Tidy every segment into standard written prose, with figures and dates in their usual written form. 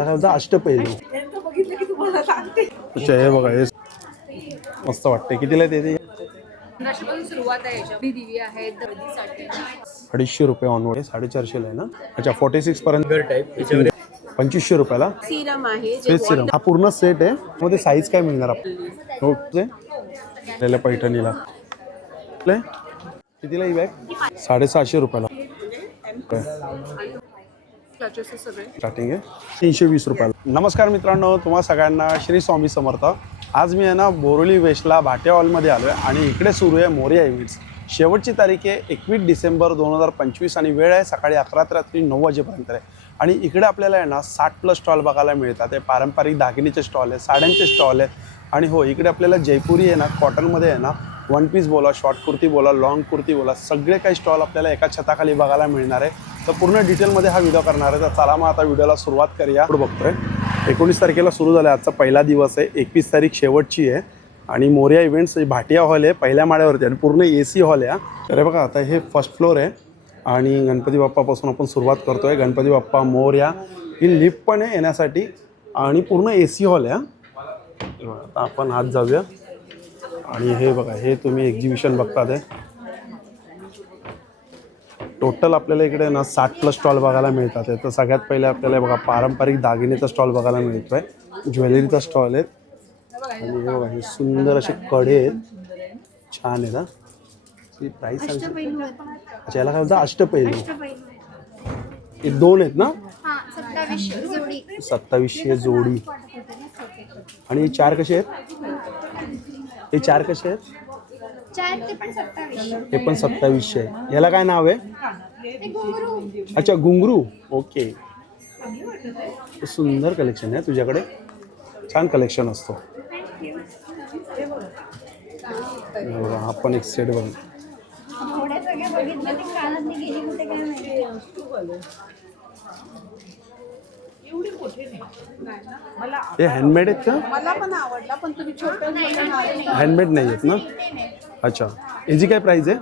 अष्टपैलू. अच्छा हे बघा हे मस्त वाटते. कितीला आहे ते? 1500 पासून सुरुवात आहे. याच्यामध्ये दिवी आहेत 250 रुपये ऑनवर्ड. 450 आहे ना. अच्छा 46 पर्यंत 2500 रुपयाला सिरम आहे. Face serum. हा पूर्ण सेट आहे. मध्ये साईज काय मिळणार आपल्याला? ओके पैठणीला कितीला ही बॅग? 750 रुपयाला स्टार्टिंग आहे. 320 रुपयाला. नमस्कार मित्रांनो, तुम्हा सगळ्यांना श्री स्वामी समर्थ. आज मी आहे ना बोरिवली वेस्टला भाटे हॉलमध्ये आलो आहे आणि इकडे सुरू आहे मोरया इव्हेंट्स. शेवटची तारीख आहे 21 डिसेंबर 2025 आणि वेळ आहे सकाळी 11 ते रात्री 9 वाजेपर्यंत आहे. आणि इकडे आपल्याला आहे ना 60+ स्टॉल बघायला मिळतात. ते पारंपरिक दागिनीचे स्टॉल आहेत, साड्यांचे स्टॉल आहेत आणि हो इकडे आपल्याला जयपुरी आहे ना कॉटनमध्ये आहे ना वन पीस बोला, शॉर्ट कुर्ती बोला, लॉंग कुर्ती बोला, सगळे काही स्टॉल आपल्याला एका छताखाली बघायला मिळणार आहे. तर पूर्ण डिटेलमध्ये हा व्हिडिओ करणार आहे. तर चला मग आता व्हिडिओला सुरुवात करूया. पुढे बघतोय 19 तारखेला सुरू झालं. आजचा पहिला दिवस आहे. 21 तारीख शेवटची आहे आणि मोरया इव्हेंट्स भाटिया हॉल आहे पहिल्या माळ्यावरती आणि पूर्ण AC हॉल आहे. तर बघा आता हे फर्स्ट फ्लोर आहे आणि गणपती बाप्पापासून आपण सुरुवात करतोय. गणपती बाप्पा मोरया ही लिफ्ट पण आहे येण्यासाठी आणि पूर्ण AC हॉल आहे. आता आपण आत जाऊया आणि हे बघा हे तुम्ही एक्झिबिशन बघता ते टोटल आपल्याला इकडे ना 60+ स्टॉल बघायला मिळतात. तर सगळ्यात पहिले आपल्याला बघा पारंपरिक दागिनेचा स्टॉल बघायला मिळतोय, ज्वेलरीचा स्टॉल आहे आणि हे बघा हे सुंदर असे कडे आहेत, छान आहेत. ही प्राइस अच्छा याला काय बोलतात? अष्टपैलू. हे दोन आहेत ना? 2700 जोडी. आणि हे चार कसे आहेत? हे चार कसे आहेत? हे पण 2700 आहे. याला काय नाव आहे? अच्छा घुंगरू. ओके सुंदर कलेक्शन आहे तुझ्याकडे, छान कलेक्शन असतो. हा पण एक सेट बघ. हे हँडमेड आहेत का? मला पण आवडला पण तुम्ही छोटं हँडमेड नाही आहेत ना? अच्छा याची काय प्राइस आहे?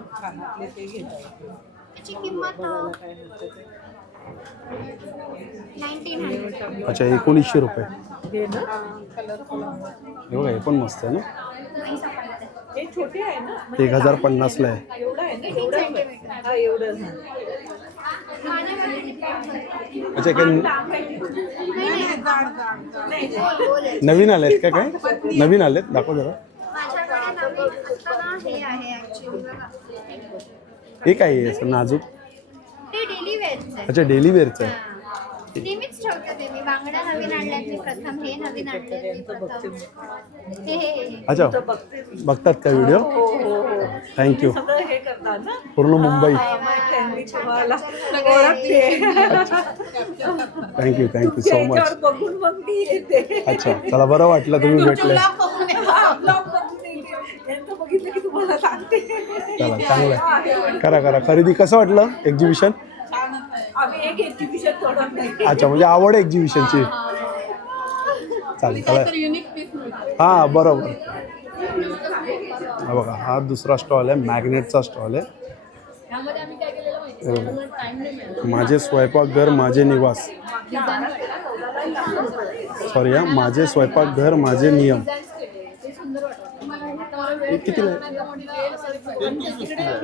अच्छा 1900 रुपये. हे बघा हे पण मस्त आहे ना. 1050ला आहे. अच्छा काय नवीन आलेत का? काय नवीन आलेत? दाखव जरा. हे काय आहे असं नाजूक? अच्छा डेली वेअरचं आहे. नेहमीच ठेवते ते मी. बांगड्या नवीन आणल्यात मी प्रथम, हे नवीन आणले मी प्रथम. अच्छा बघतात का व्हिडिओ? थँक्यू. पूर्ण मुंबई. Thank you so much. अच्छा चला बरं वाटलं तुम्ही भेटले. चला चांगलं आहे. करा खरेदी. कसं वाटलं एक्झिबिशन? अच्छा म्हणजे आवड आहे एक्झिबिशनची. चालेल. हा बरोबर. हा बघा हा दुसरा स्टॉल आहे, मॅग्नेटचा स्टॉल आहे. माझे स्वयंपाकघर माझे निवास, सॉरी हा माझे स्वयंपाकघर माझे नियम. कितीला आहे?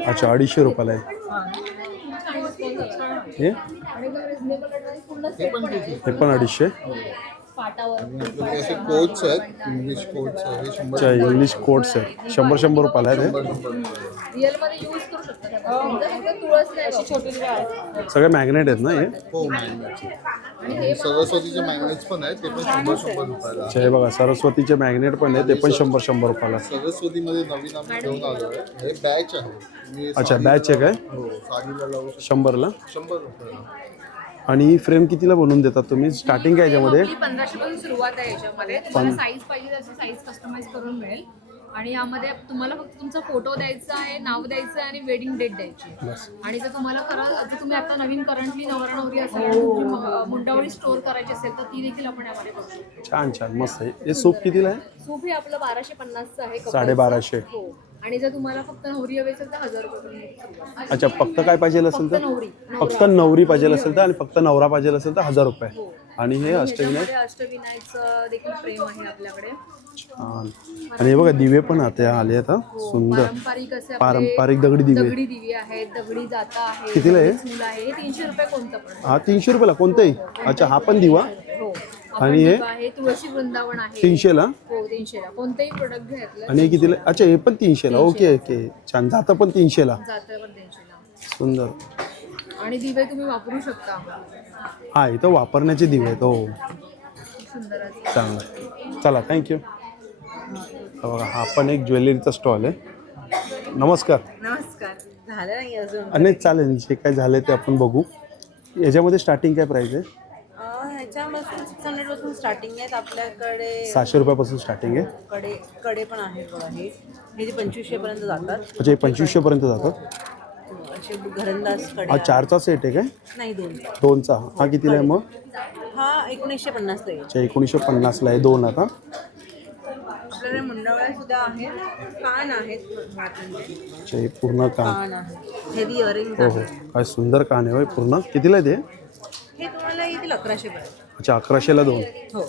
अच्छा 250 रुपयाला आहे. हे पण 250. अच्छा इंग्लिश कोट्स आहेत. 100 रुपयाला आहे ते. सगळे मॅग्नेट आहेत ना हे? सरस्वतीचे मॅग्नेट्स पण आहेत, ते पण 100 रुपयाला. अच्छा हे बघा सरस्वतीचे मॅग्नेट पण आहे, ते पण 100 रुपयाला. सरस्वतीमध्ये नवीन आम्ही घेऊन आलो आहे. हे बॅच आहे. अच्छा बॅच आहे काय? हो साडीला लावू 100ला. 100 रुपयाला. आणि ही फ्रेम कितीला बनवून देतात तुम्ही? स्टार्टिंग काय याच्यामध्ये? 1500 पासून सुरुवात आहे. याच्यामध्ये तुम्हाला साईज पाहिजे तशी साईज कस्टमाइज करून मिळेल. आणि यामध्ये तुम्हाला फक्त तुमचा फोटो द्यायचा आहे, नाव द्यायचं आहे आणि वेडिंग डेट द्यायची. आणि जर तुम्हाला जर तुम्ही आता नवीन करंटली नवरा नवरी असेल, मुंडावळी स्टोर करायची असेल तर ती देखील आपण यामध्ये करू शकतो. छान मस्त आहे. हे सूप कितीला आहे? सूप हे आपलं 1250चं आहे. 1250. हो. आणि जर तुम्हाला फक्त नवरी हवी असेल तर 1000 रुपये. अच्छा फक्त काय पाहिजे असेल तर? नवरी. फक्त नवरी पाहिजे असेल तर आणि फक्त नवरा पाहिजे असेल तर 1000 रुपये. आणि हे अष्टविनायक ह्याच्यामध्ये अष्टविनायकचं देखील फ्रेम आहे आपल्याकडे. छान. आणि हे बघा दिवे पण आता आले आहेत हा. सुंदर पारंपरिक असे आपले पारंपरिक दगडी दिवे. दगडी दिवे आहेत, दगडी जाता आहे, कितीला आहे? फूल आहे. हे 300 रुपये कोणतं पण. हा 300 रुपयाला कोणतंही. अच्छा हा पण दिवा हो. आणि हे दिवा आहे, तुळशी वृंदावन आहे. 300ला. हो 300ला. कोणतंही प्रोडक्ट घेतलं आणि हे कितीला? अच्छा हे पण 300ला. ओके ओके छान. जातं पण 300ला. जातं पण 300ला. सुंदर. आणि दिवे तुम्ही वापरू शकता. हा इथं वापरण्याचे दिवे आहेत. हो सुंदर असं. चांगलं. चला थँक्यू. बघा हा पण एक ज्वेलरीचा स्टॉल आहे. नमस्कार. नमस्कार. झालं नाही अजून. आणि चालेल जे काय झालं ते आपण बघू. याच्यामध्ये स्टार्टिंग काय प्राईस आहे? ह्याच्यापासून 600 पासून स्टार्टिंग आहेत आपल्याकडे. 700 रुपयापासून स्टार्टिंग आहे. कडे कडे पण आहेत बघा. हे 2500 पर्यंत जातात. अच्छा हे 2500 पर्यंत जातात. असे घरंदाज कडे हा 4चा सेट आहे काय? नाही 2चा. 2चा. हा कितीला आहे मग? हा 1950 ला येईल. अच्छा 1950ला आहे. 2 आता. आपल्याकडे मुंडावळ्या सुद्धा आहेत. कान आहेत हातांचे. अच्छा हे पूर्ण कान. कान आहे. हेवी इयरिंग्स हो हो आहेत. काय सुंदर कान आहे होय पूर्ण. कितीला आहे ते? हे तुम्हाला येतील 1100 पर्यंत. अच्छा 1100ला 2. हो.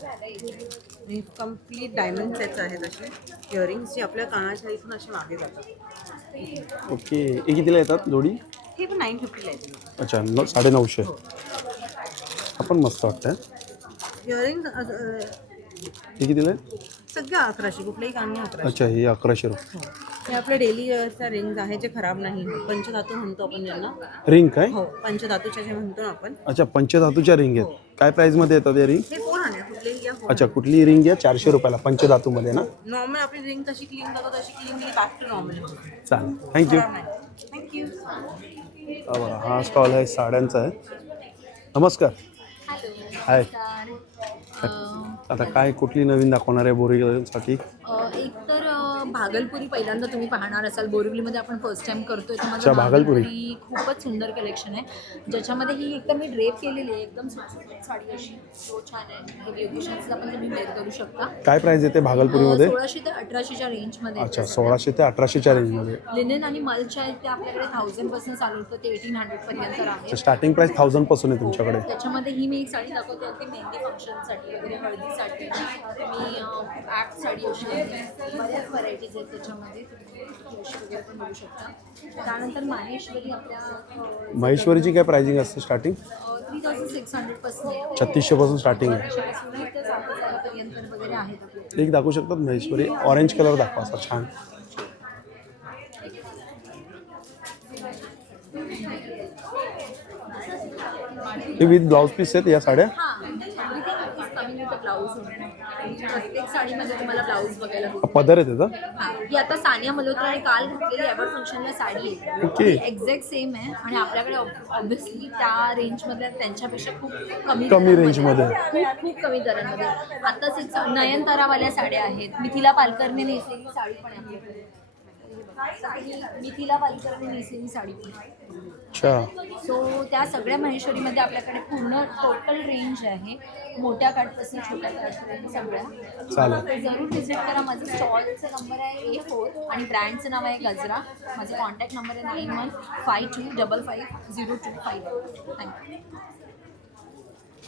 आणि कम्प्लीट डायमंड सेट्स आहेत असे इयरिंग्स जे आपल्या कानाच्या इथून असे मागे जातात. ओके हे कितीला येतात जोडी? हे पण 950 ला येतील. अच्छा 950. हा पण मस्त वाटतं. इयरिंग्स हे कितीला आहे? सगळ्या 1100. कुठलेही कान नाही 1100. अच्छा हे 1100 रुपये. हे आपले डेली वेअरच्या रिंग्स आहेत जे खराब नाही होत. पंचधातू म्हणतो आपण ज्यांना. रिंग काय? हो पंचधातूच्या जे म्हणतो ना आपण. अच्छा पंचधातूच्या रिंग आहेत. काय प्राईसमध्ये येतात या रिंग? हे 400 कुठलेही घ्या. अच्छा कुठली रिंग घ्या 400 रुपयाला पंचधातूमध्ये ना. नॉर्मल आपली रिंग तशी क्लीन करतो तशी क्लीन केली बॅक टू नॉर्मल. चालेल थँक्यू. थँक्यू. बघा हा स्टॉल आहे साड्यांचा आहे. नमस्कार. हाय. आता काय कुठली नवीन दाखवणार आहे बोरीसाठी? एक तर भागलपुरी पहिल्यांदा तुम्ही पाहणार असाल. बोरिवलीमध्ये आपण फर्स्ट टाइम करतोय. तर अच्छा, माझं भागलपुरी. खूपच सुंदर कलेक्शन आहे ज्याच्यामध्ये ही एकदम मी ड्रेप केलेली आहे. एकदम सुटसुटीत साडी अशी सो छान आहे. हेवी ओकेशन्सला पण तुम्ही वेअर करू शकता. काय प्राईस येते भागलपुरीमध्ये? 1600 ते 1800च्या रेंजमध्ये. अच्छा 1600 ते 1800च्या रेंजमध्ये. लिनेन आणि मल्च आहेत ते आपल्याकडे 1000 पासून चालू होतं ते 1800 पर्यंत आहे. स्टार्टिंग प्राईस 1000 पासून आहे तुमच्याकडे. त्याच्यामध्ये ही मी एक साडी दाखवते अगदी मेहंदी फंक्शनसाठी वगैरे हळदीसाठी. मी ॲक्ट साडी अशी आहे. बऱ्याच व्हरायटीज आहेत त्याच्यामध्ये. तुम्ही अशी वगैरे पण बघू शकता. त्यानंतर माहेश्वरी आपल्या महेश्वरीची काय प्राइसिंग असते स्टार्टिंग? 3600 पासून आहे. 3600 पासून स्टार्टिंग आहे. 3600 ते 7000 पर्यंत वगैरे आहेत आपल्याकडे. एक दाखवू शकतात महेश्वरी? ऑरेंज कलर दाखवा असा छान. हे विथ ब्लाउज पीस आहेत या साड्या? ब्लाऊज प्रत्येक साडीमध्ये तुम्हाला ब्लाऊज बघायला भेटेल. पदर आहे त्याचा? ही आता सानिया मल्होत्राने काल घातलेली एवर फंक्शनला साडी आहे. ओके. एक्झॅक्ट सेम आहे आणि आपल्याकडे ऑब्व्हियसली त्या रेंजमध्ये त्यांच्यापेक्षा खूप कमी कमी रेंजमध्ये. खूप कमी दरांमध्ये. आताच एक नयनतारावाल्या साड्या आहेत. मिथिला पालकरने नेसलेली साडी पण आहे आपल्याकडे. मिथिला पालकरने नेसलेली साडी पण आहे. अच्छा. सो त्या सगळ्या महेश्वरीमध्ये आपल्याकडे पूर्ण टोटल रेंज आहे. मोठ्या काठपासून छोट्या काठपर्यंत सगळ्या. चालेल. जरूर व्हिजिट करा. माझं स्टॉलचा नंबर आहे A4 आणि ब्रँडचं नाव आहे गजरा. माझे कॉन्टॅक्ट नंबर आहे 9152550225. थँक्यू.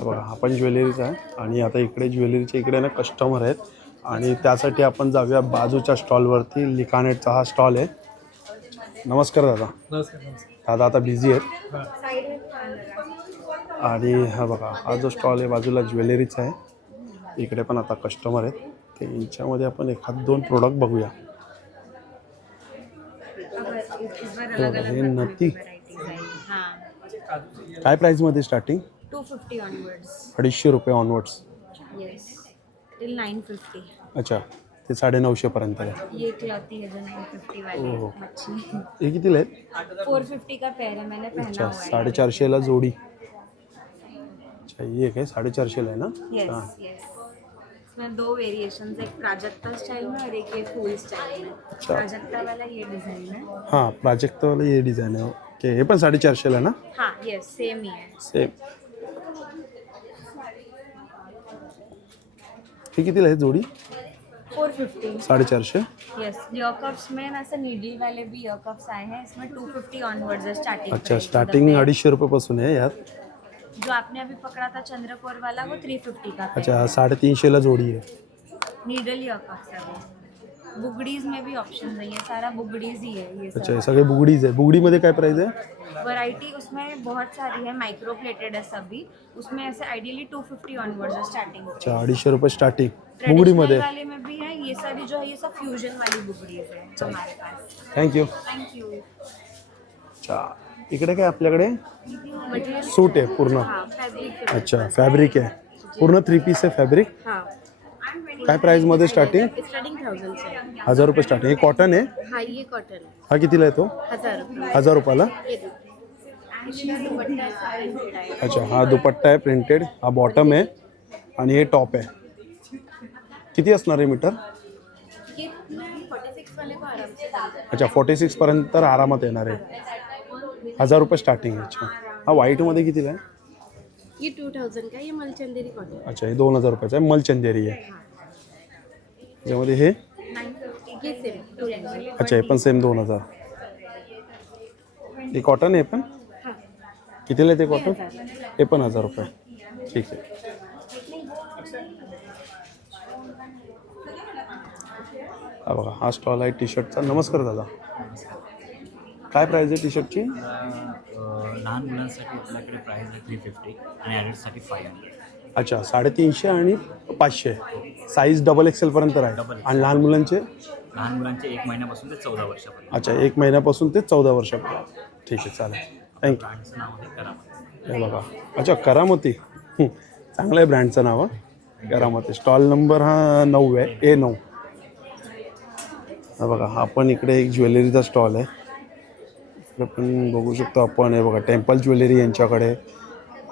बघा हा पण ज्वेलरीचा आहे आणि आता इकडे ज्वेलरीच्या इकडे ना कस्टमर आहेत आणि त्यासाठी आपण जाऊया बाजूच्या स्टॉलवरती. लिकानेटचा हा स्टॉल आहे. नमस्कार दादा. दादा आता बिझी आहेत. आणि हा बघा हा जो स्टॉल आहे बाजूला ज्वेलरीचा आहे. इकडे पण आता कस्टमर आहेत. त्यांच्यामध्ये आपण एखाद दोन प्रोडक्ट बघूया. हे नती काय प्राईसमध्ये स्टार्टिंग? 250 ऑनवर्ड्स. 250 रुपये ऑनवर्ड्स. Yes till 950. अच्छा ते 950 पर्यंत आहे. ये क्लॉथी है जो 950 वाली ओहो. मच्छी. हे कितीला आहेत? 450 का पेयर है, मैंने पहना अच्छा हुआ है. 450ला जोडी. अच्छा ये काय 450ला आहे ना? यस हां. यस. इसमें दो वेरिएशंस, एक प्राजक्ता स्टाइल में और एक ये फुल स्टाइल में. अच्छा. प्राजक्ता वाला ये डिजाइन है. हां प्राजक्तवाला हे डिझाईन आहे. ओके हे पण 450ला ना? हाँ यस सेम ही है. सेम. हे कितीला आहे जोडी? 450. 450. यस ईयर कप्स में ना ऐसे नीडल वाले भी ईयर कप्स आए हैं. इसमें 250 ऑनवर्ड्स है स्टार्टिंग. अच्छा स्टार्टिंग 250 रुपये पासून आहे यात. जो आपने अभी पकड़ा था चंद्रकोर वाला वो 350 का अच्छा 350ला जोडी आहे. नीडल ही अकॉक्स है वो। बुगड़ीज में भी ऑप्शन नहीं है, सारा बुगड़ीज ही है ये अच्छा सब। हे सगळे बुगडीज आहे. बुगडीमध्ये काय प्राइस आहे? वैरायटी उसमें बहुत सारी है, माइक्रो प्लेटेड है सभी। उसमें ऐसे आइडियली 250 ऑनवर्ड्स है स्टार्टिंग। अच्छा 250 रुपये स्टार्टिंग ट्रेडिशनल बुगडीमध्ये. वाले में भी है, ये सारी जो है ये सब फ्यूजन वाली बुगड़ीज है हमारे पास। थँक्यू. Thank you. अच्छा इकडे काय आपल्याकडे मटेरियल सूट आहे पूर्ण. हाँ फैब्रिक। अच्छा फॅब्रिक आहे पूर्ण 3 पीस आहे फॅब्रिक. हाँ काय प्राइसमध्ये स्टार्टिंग? स्टार्टिंग 1000 से। 1000 रुपये स्टार्टिंग. हे कॉटन आहे. हाँ ये कॉटन हा कितीला आहे तो? 1000 रुपये। 1000 रुपयाला. ये देखो इसका दुपट्टा है। अच्छा हा दुपट्टा आहे प्रिंटेड. हा बॉटम आहे आणि हे टॉप आहे. किती असणार आहे मीटर? ये 46 वाले को आराम से चल जाएगा। अच्छा 46 पर्यंत तर आरामात येणार आहे. 1000 रुपये स्टार्टिंग आहे. अच्छा हा व्हाईटमध्ये कितीला आहे? ये 2000 का, ये मलचंदेरी कॉटन। अच्छा हे 2000 रुपयाचा आहे. मलचंदेरी आहे. त्याच्यामध्ये हे 950 ये सेम 2000। अच्छा हे पण सेम 2000. हे कॉटन आहे पण हाँ कितीला आहे ते कॉटन? हे पण 1000 रुपये. ठीक आहे. हा बघा हा स्टॉल आहे टी शर्टचा. नमस्कार दादा. काय प्राइस आहे टी शर्टची? लहान मुलांसाठी आपल्याकडे प्राईस आहे 350 आणि ॲडल्टसाठी 500. अच्छा 350 आणि 500 साईज डबल एक्सेल पर्यंत आहे. आणि लहान मुलांचे? लहान मुलांचे 1 महिन्यापासून ते 14 वर्षापर्यंत. अच्छा 1 महिन्यापासून ते 14 वर्षापर्यंत. ठीक आहे चालेल. थँक्यू. ब्रँडचं नाव आहे करामती. हे बघा. अच्छा करामती. चांगलं आहे ब्रँडचं नाव आहे करामती. स्टॉल नंबर हा 9 आहे A9. हा बघा हा पण इकडे एक ज्वेलरीचा स्टॉल आहे. इकडे पण बघू शकतो आपण. हे बघा टेम्पल ज्वेलरी यांच्याकडे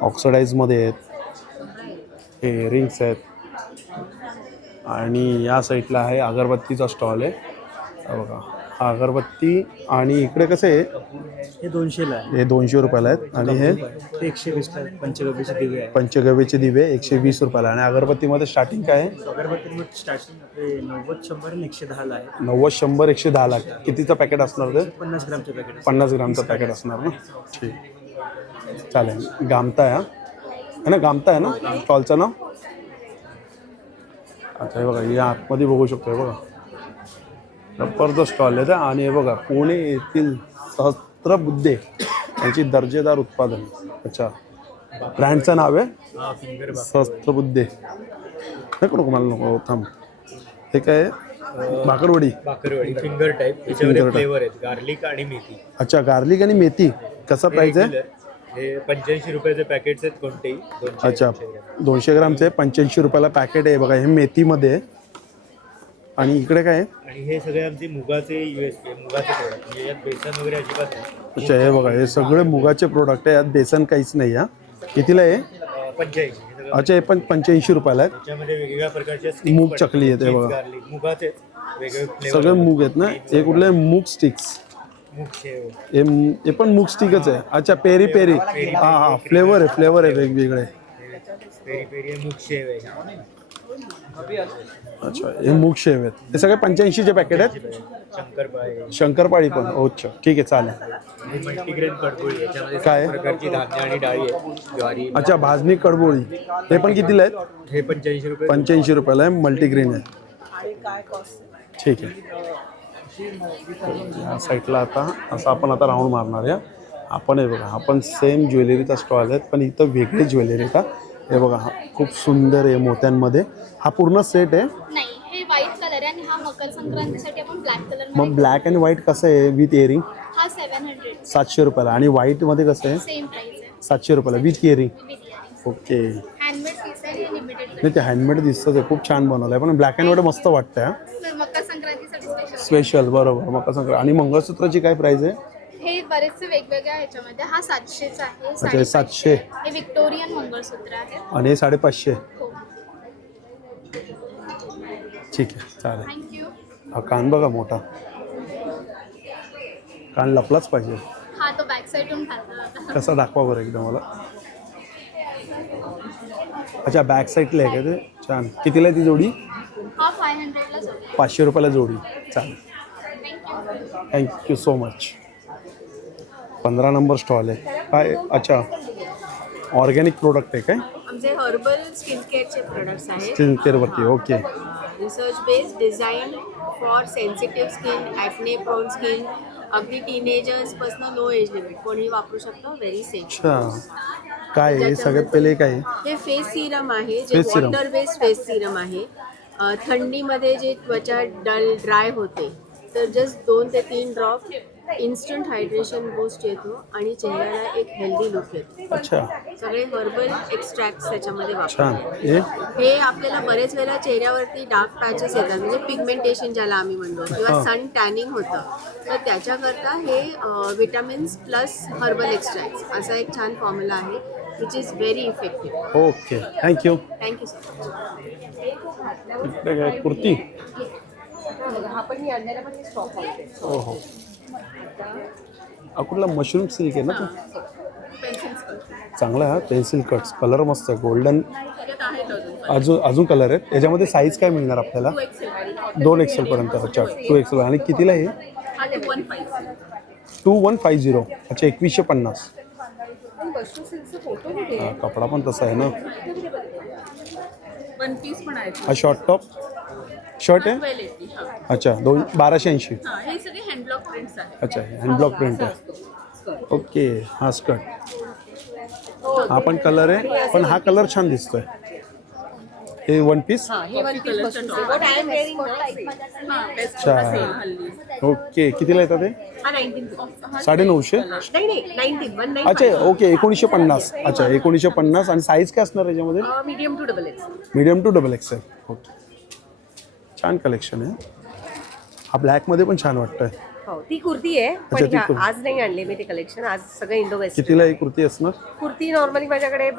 ऑक्सिडाईजमध्ये आहेत. हे रिंग्स आहेत आणि या साईडला आहे अगरबत्तीचा स्टॉल आहे. हा बघा हा अगरबत्ती. आणि इकडे कसं आहे? हे 200ला आहे. हे 200 रुपयाला आहेत आणि हे ते 120ला आहे. पंचगव्याचे दिवे आहे. पंचगव्याचे दिवे 120 रुपयाला. आणि अगरबत्तीमध्ये स्टार्टिंग काय आहे? अगरबत्तीमध्ये स्टार्टिंग आपले 90, 100 आणि 110ला आहे. 90, 100, 110 लाख. कितीचं पॅकेट असणार ते? 50 ग्रामचे पॅकेट. 50 ग्रामचं पॅकेट असणार ना. ठीक चालेल. गामता आहे है ना? गामता आहे ना स्टॉलचं नाव? अच्छा हे बघा या आतमध्ये बघू शकतो. हे बघा जबरदस्त स्टॉल आहे. आणि हे बघा पुणे येथील सहस्त्रबुद्धे यांची दर्जेदार उत्पादन. अच्छा ब्रँडचं नाव आहे सहस्त्रबुद्धे. नको नको मला नको थांब. हे काय आहे? भाकरवडी. Bhakarwadi finger type. याच्यामध्ये फ्लेवर आहेत गार्लिक आणि मेथी. अच्छा गार्लिक आणि मेथी. कसा प्राइस आहे? हे 85 रुपयाचे पॅकेट्स आहेत कोणतेही. अच्छा 200 ग्रामचे 85 रुपयाला पॅकेट आहे. बघा हे मेथीमध्ये आहे. आणि इकडे काय आहे? आणि हे सगळे आमचे मुगाचे USP मुगाचे प्रोडक्ट. म्हणजे यात बेसन वगैरे अजिबात नाही. अच्छा हे बघा हे सगळे मुगाचे प्रोडक्ट आहे. यात बेसन काहीच नाही. हा कितीला आहे? 85. अच्छा हे पण 85 रुपयाला आहेत. त्याच्यामध्ये वेगवेगळ्या प्रकारचे मूग चकली आहे ते बघा. गार्लिक मुगाचे वेगवेगळे सगळे मूग आहेत ना. हे कुठले मूग स्टिक्स? मूग शेव. हे पण मूग स्टिकच आहे. अच्छा पेरी पेरी. हां हां फ्लेवर आहे वेगवेगळे. पेरी पेरी मूग शेव आहे. अच्छा हे मूग शेव आहेत. हे सगळे 85चे पॅकेट आहेत. शंकरपाळे. शंकरपाळी पण. अच्छा ठीक आहे चालेल. हे मल्टीग्रेन कडबोळी. याच्यामध्ये काय? 7 प्रकारची धान्य आणि डाळी आहेत. ज्वारी. अच्छा भाजणी कडबोळी. हे पण कितीला आहेत? हे 85 रुपये. 85 रुपयाला आहे. मल्टीग्रेन आहे. ठीक आहे. या साईडला आता असं आपण आता राऊंड मारणार आहे. आपण हे बघा आपण सेम ज्वेलरीचा स्टॉल आहेत पण इथं वेगळी ज्वेलरी का. हे बघा हा खूप सुंदर आहे मोत्यांमध्ये. हा पूर्ण सेट आहे? नाही हे व्हाईट कलर आहे आणि हा मकर संक्रांतीसाठी आपण ब्लॅक कलर. मग ब्लॅक अँड व्हाईट कसं आहे विथ इयरिंग? हा 700 700 रुपयाला. आणि व्हाईटमध्ये कसं आहे? सेम प्राइस आहे 700 रुपयाला with earring. With earrings. Okay. Handmade piece आहे हे लिमिटेड. नाही ते हँडमेड दिसतं. ते खूप छान बनवलं आहे पण ब्लॅक अँड व्हाईट मस्त वाटतं. हा मकर संक्रांतीसाठी स्पेशल. स्पेशल बरोबर. मकर संक्रांत. आणि मंगळसूत्राची काय प्राइस आहे? हे बरेचसे वेगवेगळे आहे ह्याच्यामध्ये. हा 700चा आहे. अच्छा हे 700. हे विक्टोरियन मंगळसूत्र आहे. आणि हे 550. हो ठीक आहे चालेल. थँक्यू. हा कान बघा मोठा. कान लपलाच पाहिजे. हा तो बॅक साईडून घालता जाता. कसा दाखवा बरं एकदा मला. अच्छा बॅक साईडला आहे का ते? छान. कितीला आहे ती जोडी? हा 500ला जोडी. 500 रुपयाला जोडी. चालेल. Thank you. Thank you so much. 15 number stall आहे काय? अच्छा ऑर्गॅनिक प्रोडक्ट आहे काय? आमचे हर्बल स्किन केअरचे प्रोडक्ट्स आहेत. स्किन केअरवरती. Okay. Research based design for sensitive skin, acne prone skin, अगदी टीनेजर्सपासून नो एज लिमिट कोणी वापरू शकतो. Very safe. अच्छा, काय आहे सगळ्यात पहिले काय आहे? हे फेस सिरम आहे, जे Face serum. Water based face serum आहे. थंडीमध्ये जे त्वचा ड्राय होते तर जस्ट 2 ते 3 ड्रॉप इन्स्टंट हायड्रेशन बूस्ट येतो आणि चेहऱ्याला एक हेल्दी लुक येतो. अच्छा, सगळे हर्बल एक्स्ट्रॅक्ट त्याच्यामध्ये छान. वापरतात. हे आपल्याला बरेच वेळेला चेहऱ्यावरती डार्क पॅचेस येतात, म्हणजे पिगमेंटेशन ज्याला आम्ही म्हणतो, किंवा सन टॅनिंग होतं, तर त्याच्याकरता हे विटामिन्स प्लस हर्बल एक्स्ट्रॅक्ट असा एक छान फॉर्म्युला आहे which is very effective. Okay, thank you. Thank you so much. इकडे काय कुर्ती? हा पण मी आणलेला पण स्टॉक आहे. हो हो. कुठला मशरूम सिल्क आहे ना तो? चांगला आहे. पेन्सिल कट्स, कलर मस्त आहे, गोल्डन. अजून कलर आहेत याच्यामध्ये. साईज काय मिळणार आपल्याला? 2 XL पर्यंत. अच्छा, 2 XL. आणि कितीला आहे? 2150. अच्छा, 2150. हा, कपडा पण तसा आहे ना. वन पीस पण आहे. हा शॉर्ट टॉप शर्ट आहे. अच्छा, 1280. हे सगळे हँडब्लॉक प्रिंट्स आहेत. अच्छा, हँडब्लॉक प्रिंट आहे. ओके. हा स्कर्ट, हा पण कलर आहे, पण हा कलर छान दिसतोय. हे वन पीस. हे वन पीस बसून व्हॉट आय एम वेअरिंग अच्छा, ओके. कितीला येतात ते? हा 1950. 950. नाही 19. अच्छा, ओके. 1950. अच्छा, 1950. आणि साईज काय असणार याच्यामध्ये? Medium to double X. Medium to double XL. Okay, छान कलेक्शन आहे. हा ब्लॅकमध्ये पण छान वाटतंय. हो, ती कुर्ती आहे, अच्छा, पण ती कुर्ती. आज नाही आणले मी ते कलेक्शन. आज सगळं इंडो वेस्ट. कितीला ही कुर्ती असणार? कुर्ती नॉर्मली माझ्याकडे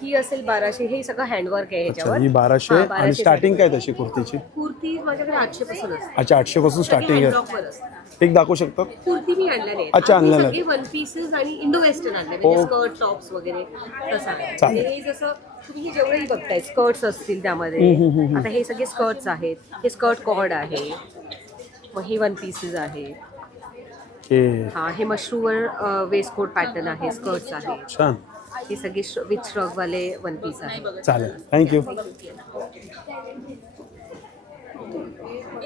ही असेल 1200. हे सगळं हँडवर्क आहे अच्छा, ह्याच्यावर. ही 1200. हा, आणि 1200 स्टार्टिंग काय तशी कुर्तीची? कुर्ती माझ्याकडे 800 पासून असते. अच्छा, 800 पासून स्टार्टिंग आहे. हँडवर्कवर असते. एक दाखवू शकतात? कुर्ती मी आणल्या नाही. अच्छा, आम्ही आणलेल्या सगळे वन पीसेस आणि इंडो वेस्टर्न आणले, म्हणजे ओ. स्कर्ट टॉप्स वगैरे तसं आहे. चालेल. आणि हे जसं तुम्ही हे जेवढेही बघताय स्कर्ट्स असतील त्यामध्ये. आता हे सगळे स्कर्ट्स आहेत. हे स्कर्ट कॉर्ड आहे. मग हे वन पीसेस आहे. हा, हे मशरूमवर वेस्ट कोट पॅटर्न आहे. स्कर्ट्स आहे. छान. हे सगळे विथ श्रग वाले वन पीस आहे. चालेल, थँक्यू.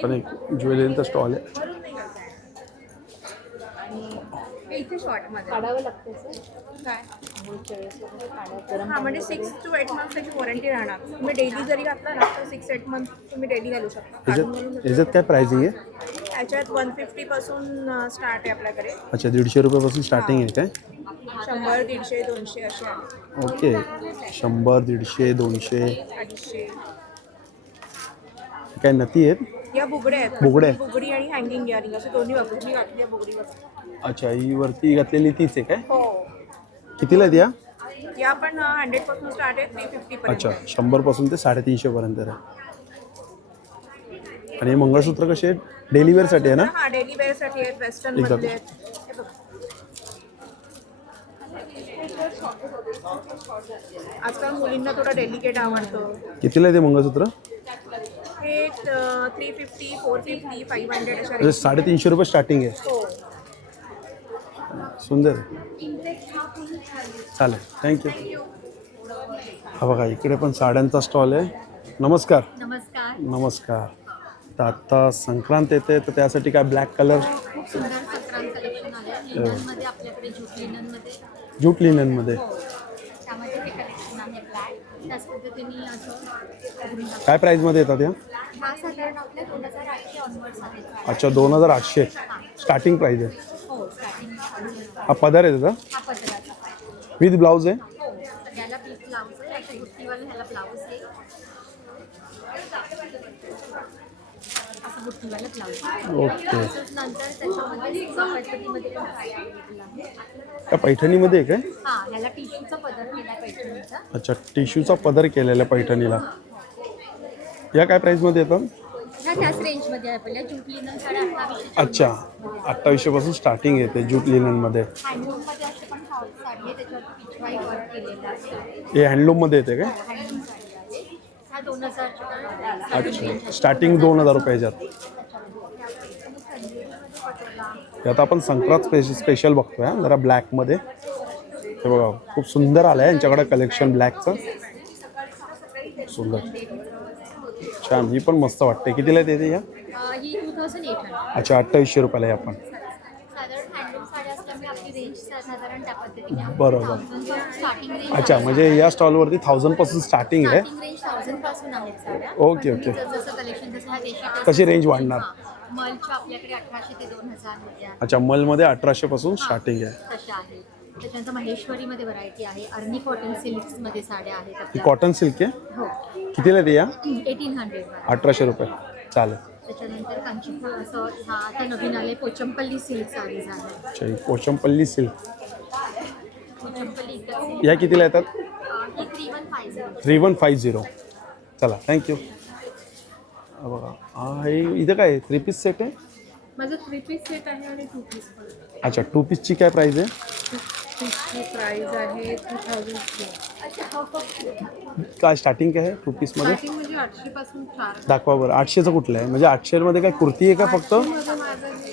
पण एक ज्वेलरीचा स्टॉल आहे. इथे शॉर्टमध्ये काढावं लागतं काय हा, म्हणजे 6 to 8 months त्याची वॉरंटी राहणार. तुम्ही डेली जरी घातला ना तर 6 8 months तुम्ही डेली घालू शकता. याच्यात काय प्राइसिंग आहे? त्याच्यात 150 पासून स्टार्ट आहे आपल्याकडे. अच्छा, 150 रुपयापासून स्टार्टिंग आहे काय? 100, 150, 200 असे आहे. ओके. 100, 150, 200. 250. काय नती आहेत? या बुगड्या आहेत. बुगड्या? बुगडी आणि हँगिंग इयरिंग असे दोन्ही वापरून मी घातली आहे बुगडीवर. अच्छा, ही वरती घातलेली तीच आहे काय? हो, कितीला आहेत या? या पण 100 पासून स्टार्ट आहे 350 पर्यंत. अच्छा, 100 पासून ते 350 पर्यंत आहे. आणि हे मंगळसूत्र कसे आहेत? डेली वेअरसाठी आहे ना? हा, डेली वेअर साठी आहेत, वेस्टर्न एकदा. मध्ये आहेत. हे बघा. आजकाल मुलींना थोडं डेलिकेट आवडतं. कितीला आहे ते मंगळसूत्र? हे 350, 450, 500 अशा म्हणजे 350 रुपये स्टार्टिंग आहे. हो. सुंदर. चालेल, थँक्यू. हा बघा, इकडे पण साड्यांचा स्टॉल आहे. नमस्कार. नमस्कार. नमस्कार. तर आता संक्रांत येते, तर त्यासाठी काय ब्लॅक कलर? खूप सुंदर संक्रांत कलेक्शन आले. लिननमध्ये आपल्याकडे जूट लिननमध्ये. जूट लिननमध्ये त्यामध्ये हे कलेक्शन आहे ब्लॅक. त्याच पद्धतीने असं काय प्राईजमध्ये येतात या? हा साधारण आपल्या 2800 ऑनवर्ड्स आहे. अच्छा, 2800 स्टार्टिंग प्राईज आहे. हो, स्टार्टिंग हा पदर आहे त्याचा? हा पदराचा. विथ ब्लाऊज आहे? हो, याला ब्लाऊज आहे. आता बुट्टीवाला ह्याला ब्लाऊज आहे. असं बुट्टीवाला ब्लाऊज आहे. ओके. नंतर त्याच्यामध्ये पद्धतीमध्ये पण available आहे. त्या पैठणीमध्ये आहे काय? हा, ह्याला टिश्यूचा पदर केला पैठणीचा. अच्छा, टिश्यूचा पदर केलेला पैठणीला. या काय प्राईजमध्ये येतात? ह्या त्याच रेंजमध्ये आहे. आपल्या जूट लिनन साड्या 2800. अच्छा, 2800 पासून स्टार्टिंग येते जूट लिननमध्ये. हँडलूममध्ये असे पण साडी आहे, त्याच्यावर पिछवाई वर्क केलेलं आहे. हे हँडलूममध्ये येते काय? हँडलूम साडी आहे. हा 2000 अच्छा, स्टार्टिंग 2000 रुपयाच्यात. हे आता आपण संक्रांत स्पेशल बघतोय हा, जरा ब्लॅकमध्ये. हे बघा खूप सुंदर आलं आहे यांच्याकडे कलेक्शन ब्लॅकचं. सुंदर छान, ही पण मस्त वाटते. कितीला येते या? ही 2800. अच्छा 2800 रुपयाला आहे. आपण साधारण हँडलूम साड्या असल्यामुळे आपली रेंज साधारण त्या पद्धतीने आहे. बरोबर. स्टार्टिंग रेंज अच्छा म्हणजे या स्टॉलवरती 1000 पासून स्टार्टिंग आहे. स्टार्टिंग रेंज 1000 पासून आहेत साड्या. Okay okay. जसं कलेक्शन तसं ह्या देशी कशी रेंज वाढणार? मलच्या आपल्याकडे 1800 ते 2000 होत्या अच्छा मलमध्ये 1800 पासून स्टार्टिंग आहे. तशा आहेत. त्याच्यानंतर महेश्वरीमध्ये व्हरायटी आहे. अर्नी कॉटन सिल्क्समध्ये साड्या आहेत ही आपल्या. कॉटन सिल्क आहे. हो कितीला येते या? 1800. 1800 रुपये. चालेल. त्याच्यानंतर कांचीपुर असं हा आता नवीन आले पोचमपल्ली सिल्क साडीज आहे. अच्छा ही पोचमपल्ली सिल्क. पोचमपल्ली या कितीला येतात? ही 3150. 3150. चला थँक्यू. बघा हे इथं काय 3 पीस सेट आहे? माझं 3 पीस सेट आहे आणि 2 पीस पण. अच्छा 2 पीसची काय प्राईस आहे? पीसची प्राइस आहे 2000. काय स्टार्टिंग काय आहे 2 पीसमध्ये? स्टार्टिंग म्हणजे 800 पासून 4. दाखवा बरं. 800चं कुठलं आहे? म्हणजे 800मध्ये काय कुर्ती आहे का फक्त? माझं माझं हे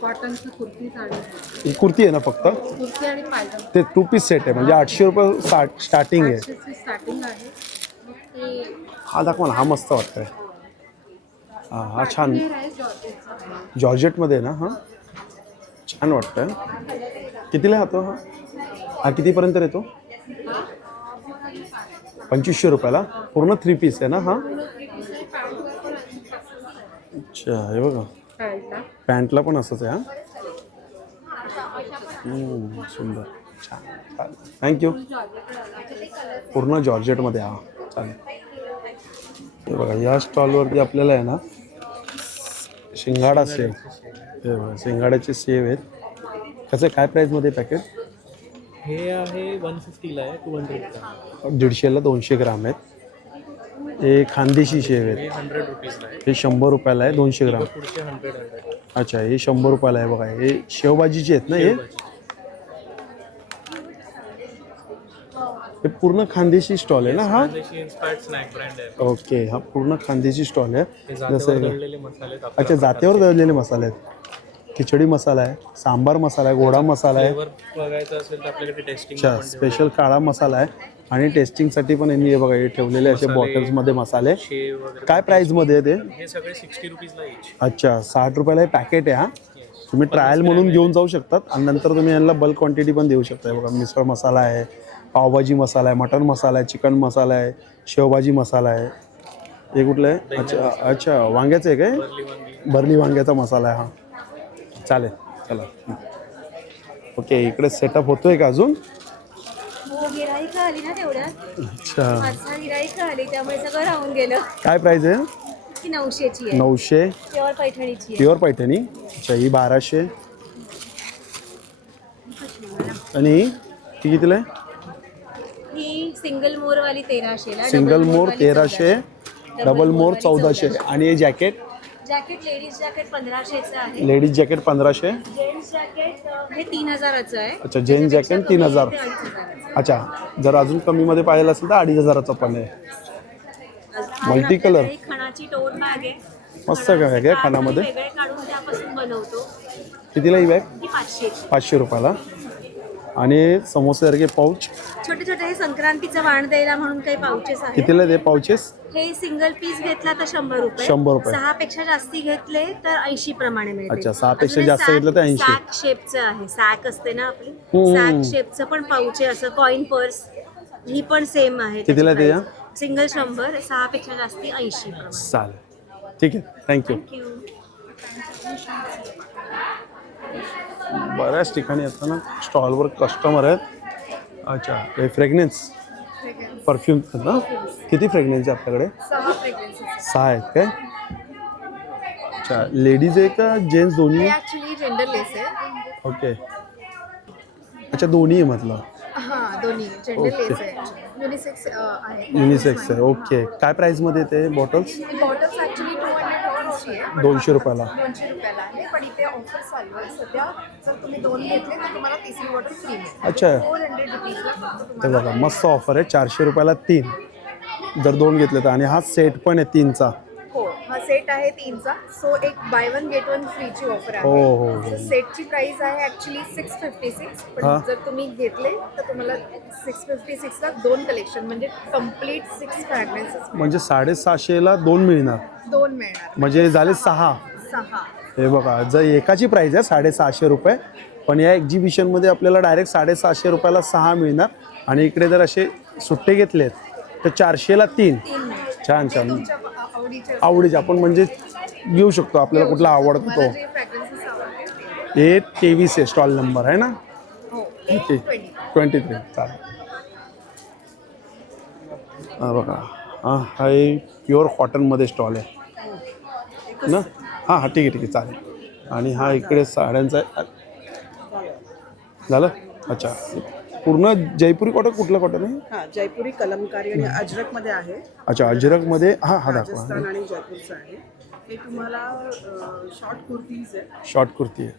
कॉटनची कुर्ती साडी आहे. ही कुर्ती आहे ना फक्त? कुर्ती आणि पायजमा. ते 2 पीस सेट आहे म्हणजे 800 रुपये स्टार्टिंग आहे. 800ची स्टार्टिंग आहे. ते हा दाखवा ना, हा मस्त वाटतोय. हा छान हे आहे जॉर्जेटचा. जॉर्जेटमध्ये ना. हा छान वाटतंय. कितीला राहतो हा? हा कितीपर्यंत येतो? 2500 रुपयाला. पूर्ण 3 पीस आहे ना हा? अच्छा हे बघा साईडला पॅन्टला पण असंच आहे. हा सुंदर छान. थँक्यू. पूर्ण जॉर्जेटमध्ये. हा चालेल. हे बघा या स्टॉलवरती आपल्याला आहे ना शिंगाडा सेव. हे बघा शिंगाड्याचे सेव आहेत. कसं काय प्राईजमध्ये पॅकेट? हे आहे 150ला आहे 200ला. 150ला 200 ग्राम आहेत. हे खानदेशी शेव आहेत. हे 100 रुपीजला आहे. हे 100 रुपयाला आहे 200 ग्राम. पुढचे 100. अच्छा हे 100 रुपयाला आहे. बघा हे शेवभाजीचे आहेत ना हे? हे पूर्ण खानदेशी स्टॉल आहे ना हा? खानदेशी इन्स्पायर्ड स्नॅक ब्रँड आहे. ओके हा पूर्ण खानदेशी स्टॉल आहे. हे जसं जात्यावर दळलेले मसाले आहेत. अच्छा जात्यावर दळलेले मसाले आहेत. खिचडी मसाला आहे, सांबार मसाला आहे, गोडा मसाला आहे. फ्लेवर बघायचं असेल तर आपल्याकडे टेस्टिंग अच्छा स्पेशल काळा मसाला आहे आणि टेस्टिंगसाठी पण यांनी हे बघा हे ठेवलेले असे बॉटल्समध्ये मसाले. शेव वगैरे. काय प्राईजमध्ये आहे ते? हे सगळे 60 रुपीजला इच. अच्छा 60 रुपयाला हे पॅकेट आहे. हा तुम्ही ट्रायल म्हणून घेऊन जाऊ शकतात आणि नंतर तुम्ही यांना बल्क क्वांटिटी पण देऊ शकता. बघा मिसळ मसाला आहे, पावभाजी मसाला आहे, मटन मसाला आहे, चिकन मसाला आहे, शेवभाजी मसाला आहे. हे कुठलं आहे? अच्छा अच्छा वांग्याचं आहे काय? भरली वांग्याचा मसाला आहे. हा चालेल चला. ओके इकडे सेटअप होतोय का अजून? हो गिराईक आली ना तेवढ्यात. अच्छा माझा गिराईक आली त्यामुळे सगळं राहून गेलं. काय प्राईस आहे? की 900ची आहे. 900 प्युअर पैठणीची आहे. प्युअर पैठणी. अच्छा ही 1200 आणि ही कितीला आहे? ही सिंगल मोर वाली 1300ला. सिंगल मोर 1300, डबल मोर 1400 आणि हे जॅकेट जॅकेट लेडीज जॅकेट 1500चं आहे. Ladies jacket 1500. जेंट्स जॅकेट हे 3000चं आहे. अच्छा जेंट्स जॅकेट 3000. ते 2500चं. अच्छा जर अजून कमीमध्ये पाहिजे असेल तर 2500चं पण आहे. Multi colour. ही खणाची टोट बॅग आहे. मस्त काय आहे खानामध्ये. वेगळे काढून त्यापासून बनवतो. कितीला ही बॅग? ही 500. 500 रुपयाला. आणि समोसेसारखे पाऊच छोटे छोटे हे संक्रांतीचं वाण द्यायला म्हणून काही पाउचेस आहेत. कितीला ते पाऊचेस? हे सिंगल पीस घेतला तर 100 रुपये. 100 रुपये. 6 पेक्षा जास्ती घेतले तर 80 प्रमाणे मिळते. अच्छा, 6 पेक्षा जास्त घेतलं तर 80. सॅक शेपचं आहे. सॅक असते ना आपली, हम्म. सॅक शेपचं पण पाउच आहे. असं कॉइन पर्स ही पण सेम आहे. कितीला ते या? सिंगल 100, 6 पेक्षा जास्ती 80 प्रमाणे. चालेल ठीक आहे थँक्यू. थँक्यू. बऱ्याच ठिकाणी आता ना स्टॉलवर कस्टमर आहेत. अच्छा हे फ्रेग्रन्स परफ्यूम ना? किती फ्रेग्रन्स आहे आपल्याकडे? 6 फ्रेग्रन्सेस. 6 आहेत काय? अच्छा लेडीज आहे का जेंट्स दोन्ही? हे ॲक्च्युली जेंडरलेस आहे. ओके अच्छा दोन्ही आहे म्हटलं. हां दोन्ही जेंडरलेस आहे. युनिसेक्स आहे. युनिसेक्स आहे. ओके काय प्राईसमध्ये ते बॉटल्स? बॉटल्स ॲक्च्युली 200 रुपीजची आहे. 200 रुपयाला. 200 रुपयाला आहे. पण इथे ऑफर चालू आहे सध्या. जर तुम्ही 2 घेतले तर तुम्हाला तिसरी बॉटल फ्री मिळेल. अच्छा 400 रुपीजला फक्त ते तुम्हाला. बघा मस्त ऑफर आहे. 400 रुपयाला 3 जर 2 घेतले तर. आणि हा सेट पण आहे 3चा. हो हा सेट आहे 3चा, सो एक बाय वन गेट वन फ्रीची ऑफर हो आहे. हो हो सेटची प्राइस आहे ऍक्च्युली 656, पण हा. जर तुम्ही घेतले तर तुम्हाला 656ला 2 कलेक्शन म्हणजे कम्प्लीट 6 फ्रॅग्रन्सेस म्हणजे 750ला 2 मिळणार, 2 मिळणार. म्हणजे झाले 6. 6. हे बघा, जर एकाची प्राईस आहे 750 रुपये, पण या एक्झिबिशनमध्ये आपल्याला डायरेक्ट 750 रुपयाला 6 मिळणार. आणि इकडे जर असे सुट्टे घेतलेत तर 400ला 3. छान छान, तुमच्या आवडीचे आवडीचे आपण म्हणजे घेऊ शकतो, आपल्याला कुठला आवडतो मला तो. जे फ्रॅग्रन्सेस आवडतात हे 23 आहे स्टॉल नंबर आहे ना, हो ठीक. 23 चालेल. हा बघा, हा एक प्युअर कॉटनमध्ये स्टॉल आहे ना. हां हां, ठीक आहे चालेल. आणि हा इकडे साड्यांचा झालं. अच्छा, पूर्ण जयपुरी कॉटन, कुठलं कॉटन आहे? हा, जयपुरी कलमकारी आणि अजरकमध्ये आहे. अच्छा, अजरकमध्ये. हा राजस्थान दाखवा. आणि जयपूरचं आहे. हे तुम्हाला शॉर्ट कुर्तीज आहे. शॉर्ट कुर्ती आहे.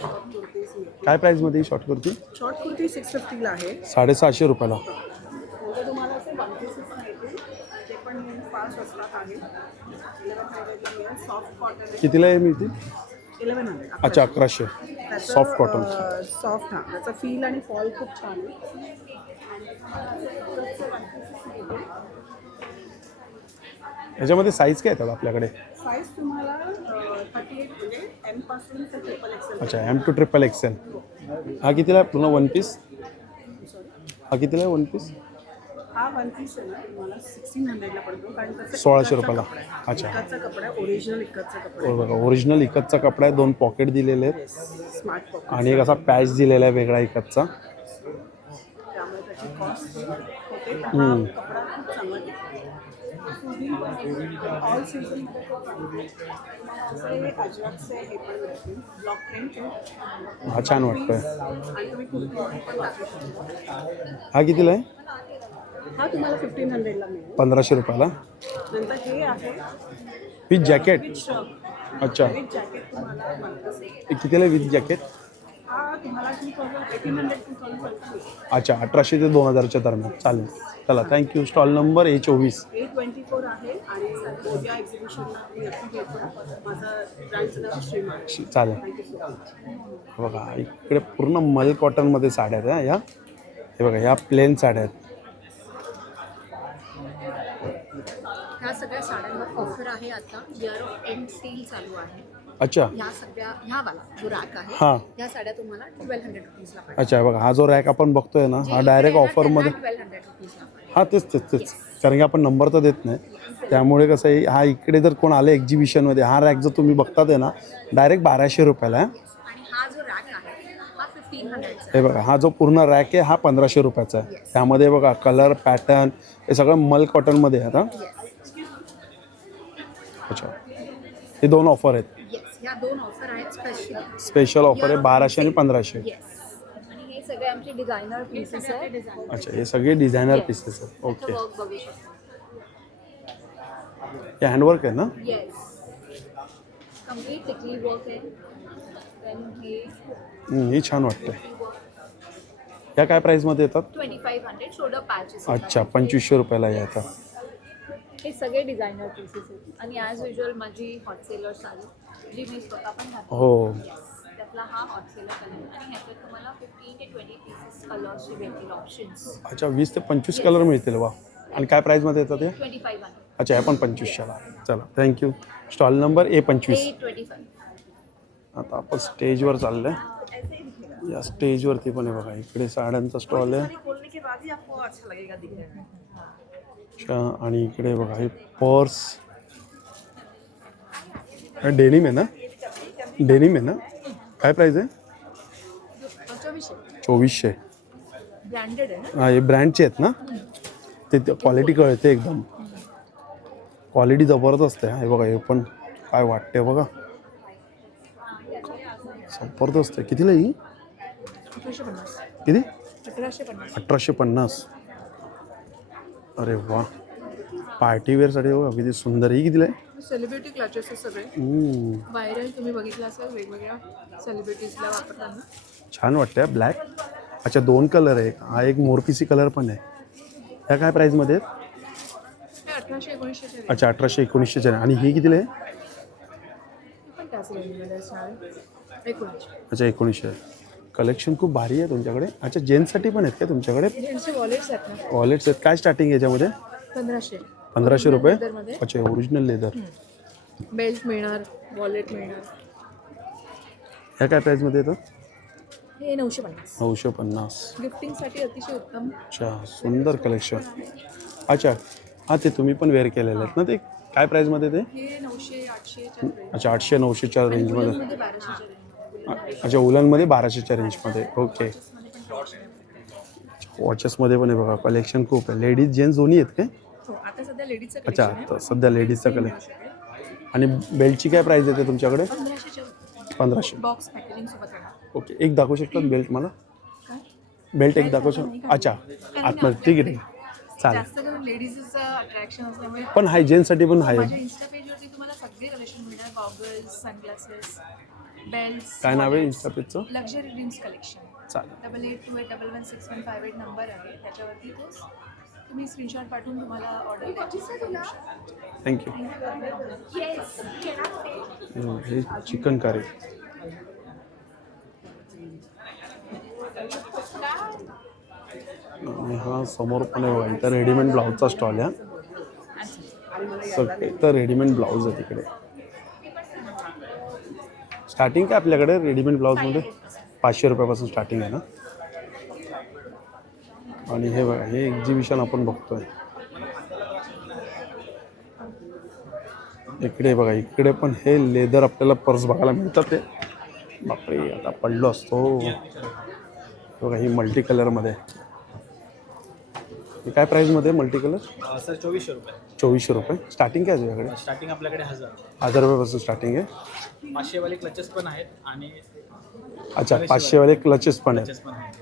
शॉर्ट कुर्तीज मिळतील. काय प्राईसमध्ये शॉर्ट कुर्ती? शॉर्ट कुर्ती 650ला आहे. 750 रुपयाला. म्हणजे तुम्हाला असे 1 पीसेस मिळतील, ते पण फास्ट असतात आहे. 1100 मिळेल. सॉफ्ट कॉटन आहे. कितीला हे मिळतील? 1100. अच्छा, 1100. Soft cotton. सॉफ्ट, हां, त्याचा फील आणि फॉल खूप छान आहे. ह्याच्यामध्ये साईज काय येतात आपल्याकडे? साईज तुम्हाला 38 म्हणजे M पासून ते XXL. अच्छा, M to XXL. हा कितीला आहे पूर्ण 1 पीस? हा कितीला आहे 1 पीस? हा 1 पीस आहे ना, तुम्हाला 1600ला पडतो, कारण त्याचा 1600 इकतचा रुपयाला. कपडा आहे. अच्छा. इकतचा कपडा आहे, ओरिजिनल इकतचा कपडा हो बघा, ओरिजिनल इकतचा कपडा आहे. 2 पॉकेट दिलेले आहेत आहे. Smart pocket. आणि एक असा पॅच दिलेला आहे वेगळा इकतचा. त्यामुळे त्याची कॉस्ट होते, पण हा कपडा खूप चांगला आहे. ऑल सीझन अजरकचे हे पण मिळतील, ब्लॉक प्रिंट आहे. हा छान वाटतोय. आणि तुम्ही कुर्ती पण टाकू शकता. हा कितीला आहे? हा तुम्हाला 1500ला मिळेल. 1500 रुपयाला. नंतर हे आहे विथ जॅकेट. With shirt. अच्छा, विथ जॅकेट तुम्हाला 1500. हे कितीला आहे विथ जॅकेट? हा तुम्हाला 1800-2000 अच्छा, 1800 ते 2000च्या दरम्यान. चालेल, चला thank you. Stall number A24. A24 आहे. आणि उद्या एक्झिबिशनला मी नक्की घेतो. माझं ब्रँडचं नाव श्रीमान. चालेल. Thank you so much. बघा, इकडे पूर्ण मल कॉटनमध्ये साड्या आहेत. ह्या हे बघा, ह्या प्लेन साड्या आहेत. ह्या सगळ्या साड्यांवर ऑफर आहे आता. इयर ऑफ एंड सेल चालू आहे. अच्छा ह्या सगळ्या ह्या वाला जो रॅक आहे हां. ह्या साड्या तुम्हाला 1200 रुपीजला पडतात. अच्छा, बघा हा जो रॅक आपण बघतोय ना, हा डायरेक्ट ऑफरमध्ये. 1200 रुपीजला पडतात. हां, तेच कारण की आपण नंबर तर देत नाही, त्यामुळे कसं आहे, हा इकडे जर कोण आले एक्झिबिशनमध्ये, हा रॅक जर तुम्ही बघतात आहे ना, डायरेक्ट 1200 रुपयाला आहे. आणि हा जो रॅक आहे हा 1500चा हे बघा, हा जो पूर्ण रॅक आहे हा 1500 रुपयाचा आहे. त्यामध्ये बघा कलर पॅटर्न हे सगळं मल कॉटनमध्ये आहे. आता अच्छा, हे 2 ऑफर आहेत. येस, ह्या 2 ऑफर आहेत स्पेशल ऑफर आहे 1200 आणि 1500. येस. आणि हे सगळे आमचे डिझायनर पीसेस आहेत. अच्छा, हे सगळे डिझायनर पीसेस आहेत. ओके, वर्क बघू शकता. हे हँडवर्क आहे ना? येस, कम्प्लीट टिकली वर्क आहे. Then हे हे छान वाटतंय. ह्या काय प्राईसमध्ये येतात? 2500 शोल्डर पॅचेस. अच्छा, 2500 रुपयाला येतात. हे सगळे डिझायनर पीसेस आहेत. आणि ॲज युजल माझी हॉट सेलर साडी जी मी स्वतः पण घालते. हो, त्यातला हा हॉट सेलर कलर. आणि ह्याच्यात तुम्हाला 15 ते 20 पीसेस कलर्सचे भेटतील ऑप्शन्स. अच्छा, 20 ते 25 कलर मिळतील. वा. आणि काय प्राईसमध्ये येतात हे? 2500. अच्छा, हे पण 2500ला. चला थँक्यू. Stall number A25. 25. आता आपण स्टेजवर चाललो आहे. या स्टेजवरती पण आहे बघा, इकडे साड्यांचा स्टॉल आहे. अच्छा, आणि इकडे बघा हे पर्स. डेनिम आहे ना? डेनिम आहे ना? काय प्राईस आहे? 2400. ब्रँडेड आहे ना? हां, हे ब्रँडचे आहेत ना? ते क्वालिटी कळते एकदम. क्वालिटी जबरदस्त आहे. हे बघा, हे पण काय वाटते बघा, जबरदस्त आहे. कितीला ही? 1850. किती? 1850. 1850. अरे वा, पार्टीवेअरसाठी बघा किती सुंदर. ही कितीला आहे? सेलिब्रिटी क्लचेस आहे सगळे. व्हायरल तुम्ही बघितलं असेल वेगवेगळ्या सेलिब्रिटीजला वापरताना. छान वाटतं. ब्लॅक. अच्छा, 2 कलर आहे. हा एक मोरपिसी कलर पण आहे. ह्या काय प्राईसमध्ये आहेत? हे 1800-1900. अच्छा, 1800-1900. आणि ही कितीला आहे? 50 रेंजमध्ये असणार आहे. 1900. अच्छा 1900. कलेक्शन खूप भारी आहे तुमच्याकडे. अच्छा जेंट्ससाठी पण आहेत का तुमच्याकडे? जेंट्सचे वॉलेट्स आहेत ना, वॉलेट्स आहेत. काय स्टार्टिंग आहे याच्यामध्ये? 1500. 1500 रुपये. लेदरमध्ये अच्छा ओरिजिनल लेदर. बेल्ट मिळणार, वॉलेट मिळणार. ह्या काय प्राईजमध्ये येतं? हे 950. 950. गिफ्टिंगसाठी अतिशय उत्तम. अच्छा सुंदर कलेक्शन. अच्छा हां ते तुम्ही पण वेअर केलेले आहेत ना ते. काय प्राईजमध्ये ते? हे 900-800च्या रेंज. अच्छा 800-900च्या रेंजमध्ये. मध्ये 1200च्या रेंज. अच्छा उलनमध्ये 1200च्या रेंजमध्ये. ओके. वॉचेसमध्ये पण आहे बघा कलेक्शन खूप आहे. लेडीज जेंट्स दोन्ही आहेत काय? हो, आता सध्या लेडीजचं अच्छा कलेक्शन आहे. तर सध्या लेडीजचं कलेक्शन. आणि बेल्टची काय प्राईज येते तुमच्याकडे? 1500च्या 1500. बॉक्स पॅकेजिंग सोबत येणार. ओके एक दाखवू शकतात बेल्ट मला? काय? बेल्ट एक दाखवू शकतो? अच्छा आतमध्ये ठीक आहे चालेल. जास्त करून लेडीजचं अट्रॅक्शन असल्यामुळे पण हाय जेंट्ससाठी पण आहे. माझ्या इन्स्टा पेजवरती तुम्हाला सगळे कलेक्शन मिळणार. Goggles, sunglasses, belts. काय नाव आहे इन्स्टा पेजचं? Luxury Dreams Collection. चालेल. 8828116158 नंबर आहे त्याच्यावरती तुम्ही स्क्रीनशॉट पाठवून तुम्हाला ऑर्डर द्यायची असेल. थँक्यू. हे चिकन करी. आणि हा समोर पण आहे बघा इथं रेडीमेड ब्लाऊजचा स्टॉल आहे. सगळे तर रेडीमेड ब्लाऊज आहे तिकडे. स्टार्टिंग काय आपल्याकडे रेडीमेड ब्लाऊजमध्ये 500 रुपयापासून स्टार्टिंग आहे ना. आणि हे बघा हे एक्झिबिशन आपण बघतोय इकडे बघा. इकडे पण हे लेदर आपल्याला पर्स बघायला मिळतात. ते बापरे आता पडलो असतो बघा. ही मल्टी कलरमध्ये. हे काय प्राईजमध्ये मल्टी कलर? सर 2400 रुपये. 2400 रुपये. स्टार्टिंग काय आहे तुझ्याकडे? स्टार्टिंग आपल्याकडे 1000. 1000 रुपयापासून स्टार्टिंग आहे. 500 वाले क्लचेस पण आहेत आणि अच्छा 500 वाले क्लचेस पण आहेत. क्लचेस पण आहेत.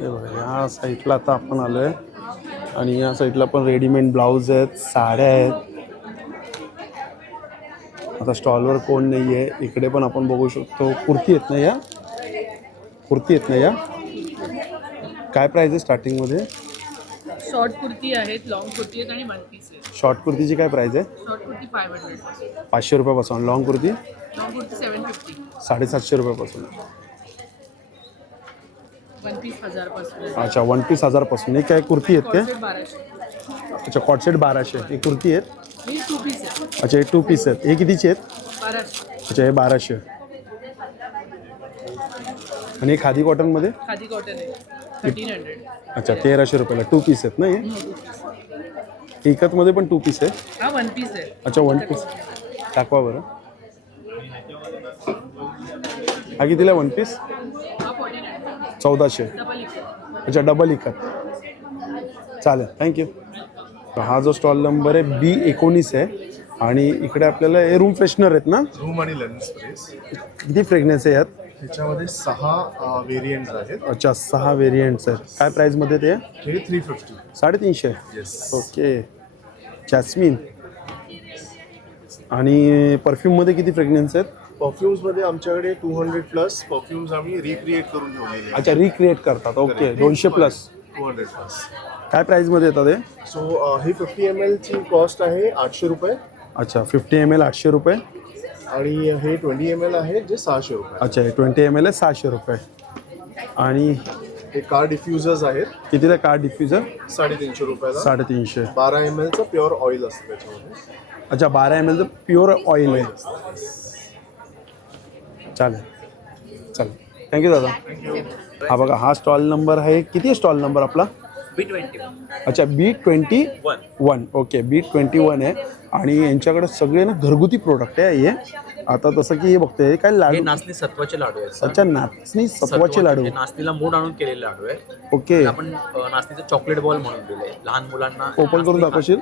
हे बघा या साईडला आता आपण आलो आहे. आणि या साईडला पण रेडीमेड ब्लाऊज आहेत, साड्या आहेत. आता स्टॉलवर कोण नाही आहे. इकडे पण आपण बघू शकतो कुर्ती आहेत ना या. कुर्ती आहेत ना या. काय प्राईज आहे स्टार्टिंगमध्ये? शॉर्ट कुर्ती आहेत, लॉंग कुर्ती आहेत आणि वन पीस आहेत. शॉर्ट कुर्तीची काय प्राईज आहे? शॉर्ट कुर्ती 500. 500 रुपयापासून. Long kurti long kurti 750. 750 रुपयापासून. वन पीस 1000 पासून. अच्छा वन पीस 1000पासून. हे काय कुर्ती आहेत काय? 1200. अच्छा कॉटसेट 1200. ही कुर्ती आहेत. हे 2 पीस आहे. अच्छा हे 2 पीस आहेत. हे कितीचे आहेत? 1200. अच्छा हे 1200. आणि हे खादी कॉटनमध्ये? खादी कॉटन आहे 1300. अच्छा 1300 रुपयाला 2 पीस आहेत ना हे? एकतमध्ये पण 2 पीस आहे? हा वन पीस आहे. अच्छा 1 पीस दाखवा बरं. हा कितीला 1 पीस? हा 1400. 1400. डबल इकडे. अच्छा डबल इकत. चालेल थँक्यू. हा जो स्टॉल नंबर आहे B19 आहे. आणि इकडे आपल्याला हे रूम फ्रेशनर आहेत ना? रूम आणि लेमन स्प्रेस. किती फ्रेग्रन्स आहे यात? ह्याच्यामध्ये 6 व्हेरियंट्स आहेत. अच्छा 6 व्हेरियंट्स आहेत. काय प्राईजमध्ये ते? हे 350. 350. येस. ओके. जॅस्मिन. आणि परफ्यूममध्ये किती फ्रेग्रन्स आहेत? परफ्युम्समध्ये आमच्याकडे 200+ परफ्युम्स आम्ही रिक्रिएट करून ठेवलेले आहेत. अच्छा रिक्रिएट करतात. ओके 200+. 200+. काय प्राईजमध्ये येतात हे? सो ही 50 ml ची कॉस्ट आहे 800 रुपये. अच्छा 50 ml 800 रुपये. आणि हे 20 ml आहे जे 600 रुपये. अच्छा हे 20 ml आहे 600 रुपये. आणि हे कार डिफ्युजर्स आहेत. कितीला कार डिफ्युजर? 350 रुपयाला. 350. 12 ml चं प्युअर ऑइल असतं त्याच्यामध्ये. अच्छा 12 ml प्युअर ऑइल आहे. चालेल चालेल थँक्यू दादा. हा बघा हा स्टॉल नंबर आहे. किती स्टॉल नंबर आपला? B20. अच्छा B21. ओके B21 आहे. आणि यांच्याकडे सगळे ना घरगुती प्रोडक्ट आहे हे. आता तसं की हे बघतोय काय हे लाडू. नाचणी सत्वाचे लाडू आहेत सर. अच्छा नाचणी सत्वाचे लाडू. हे नाचणीला मूड आणून केलेले लाडू आहे. ओके. आपण नाचणीचं चॉकलेट बॉल म्हणून दिले लहान मुलांना. ओपन करून दाखवशील?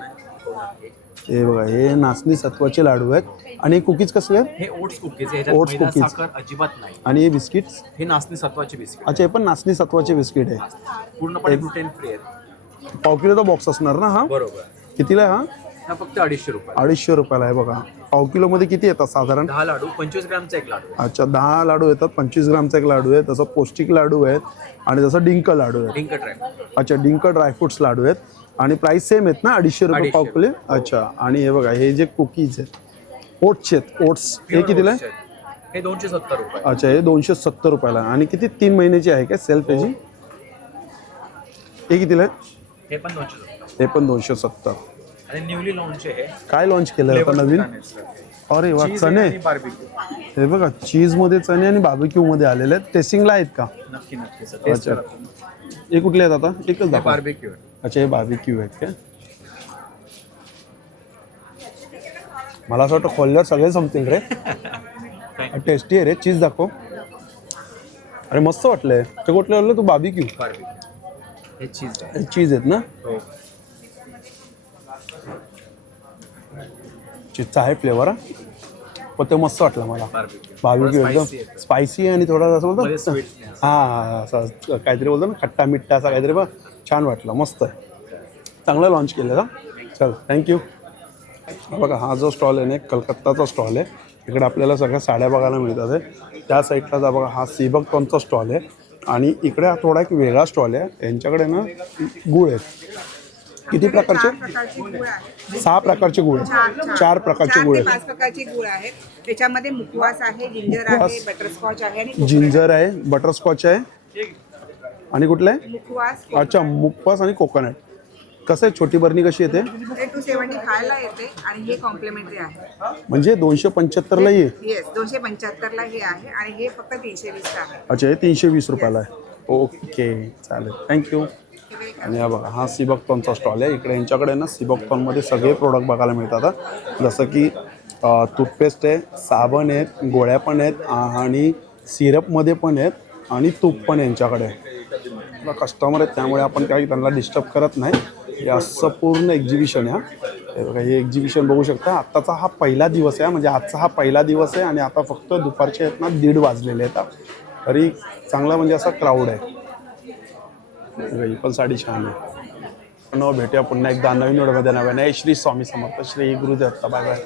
हे बघा हे नाचणी सत्वाचे लाडू आहेत. आणि कुकीज कसले आहेत? हे ओट्स कुकीज आहे. Oats ह्याच्यात मैदा cookies. साखर अजिबात नाही. आणि हे बिस्किट्स? हे नाचणी सत्वाचे बिस्किट अच्छा हे पण नाचणी सत्वाचे बिस्किट आहे. पूर्णपणे ग्लुटेन फ्री आहेत. पाव किलोचा बॉक्स असणार ना हा? बरोबर. कितीला आहे हा? हा फक्त 250 रुपये. 250 रुपयाला आहे बघा. पाव किलोमध्ये किती येतात साधारण? 10 लाडू 25 ग्रॅमचा एक लाडू आहे. अच्छा 10 लाडू येतात. 25 ग्रामचा एक लाडू आहे. तसं पौष्टिक लाडू आहेत. आणि तसं डिंक लाडू आहेत. डिंक ड्राय. अच्छा डिंक ड्रायफ्रुट्स लाडू आहेत. आणि प्राइस सेम आहेत ना, 250 रुपये पाव किलो. अच्छा. आणि हे बघा, हे जे कुकीज आहेत ओट्सचे आहेत, ओट्स हे कितीला आहे? हे 270 रुपये. अच्छा, हे 270 रुपयाला. आणि किती 3 महिन्याची आहे काय सेल्फ याची? हे कितीला आहे? हे पण 270. हे पण 270. आणि न्यूली लॉन्च आहे. काय लॉन्च केलं आता नवीन? अरे वा, चणे. हे बघा, चीज मध्ये चणे आणि बार्बिक्यू मध्ये आलेले आहेत. टेस्टिंगला आहेत का? नक्की अच्छा. हे कुठले आहेत आता? एकच दाखवा. बार्बिक्यू. अच्छा, हे बार्बिक्यू आहेत का? मला असं वाटतं खोलल्यावर सगळे संपतील रे. टेस्टी आहे रे. चीज दाखव. अरे मस्त वाटलंय. ते कुठले वाटलं तू? बार्बिक्यू. हे चीज आहे. हे चीज आहेत ना? हो. चीजचा आहे फ्लेवर. पण ते मस्त वाटलं मला. बार्बिक्यू एकदम स्पायसी आणि थोडा असं बोलतो हां, असं काहीतरी बोलतो ना, खट्टा मिठ्ठा असा काहीतरी. बघ, छान वाटलं. मस्त आहे. चांगलं लॉन्च केलं का? चल, थँक्यू. बघा, हा जो स्टॉल आहे ना, कलकत्ताचा स्टॉल आहे. इकडे आपल्याला सगळ्या साड्या बघायला मिळतात आहे. त्या साईडला जा बघा, हा सीबक टॉनचा स्टॉल आहे. आणि इकडे हा थोडा एक वेगळा स्टॉल आहे. यांच्याकडे ना गुळ आहेत. किती प्रकारचे? 6 प्रकारचे गुळ. 4 प्रकारचे गुळ आहेत. 5 प्रकारचे गुळ आहेत. त्याच्यामध्ये मुखवास आहे, जिंजर आहे, बटरस्कॉच आहे आणि जिंजर आहे, बटरस्कॉच आहे आणि कुठलं आहे? मुखवास. अच्छा, मुखवास आणि कोकोनट. कसं आहे? छोटी बरणी कशी येते? ते 270 खायला येते आणि हे कॉम्प्लिमेंटरी आहे. म्हणजे 275ला ये. येस, 275 ला हे आहे आणि हे फक्त 320 ला आहे. अच्छा, हे 320 रुपयाला आहे. ओके, चालेल, थँक्यू. आणि हा बघा, हा सीबकटॉनचा स्टॉल आहे. इकडे यांच्याकडे ना सीबकटॉनमध्ये सगळे प्रोडक्ट बघायला मिळतात. जसं की टूथपेस्ट आहे, साबण आहेत, गोळ्या पण आहेत आणि सिरपमध्ये पण आहेत आणि तूप पण यांच्याकडे. कस्टमर आहेत त्यामुळे आपण काही त्यांना डिस्टर्ब करत नाही. हे असं पूर्ण एक्झिबिशन आहे. हे बघा, हे एक्झिबिशन बघू शकता. आत्ताचा हा पहिला दिवस आहे, म्हणजे आजचा हा पहिला दिवस आहे आणि आता फक्त दुपारचे आहेत ना 1:30 वाजलेले आहेत. तरी चांगला म्हणजे असा क्राऊड आहे. ही पण साडी छान आहे. भेटूया पुन्हा एकदा नवीन व्हिडिओमध्ये. नव्याने श्री स्वामी समर्थ, श्री गुरुदत्त. Bye bye.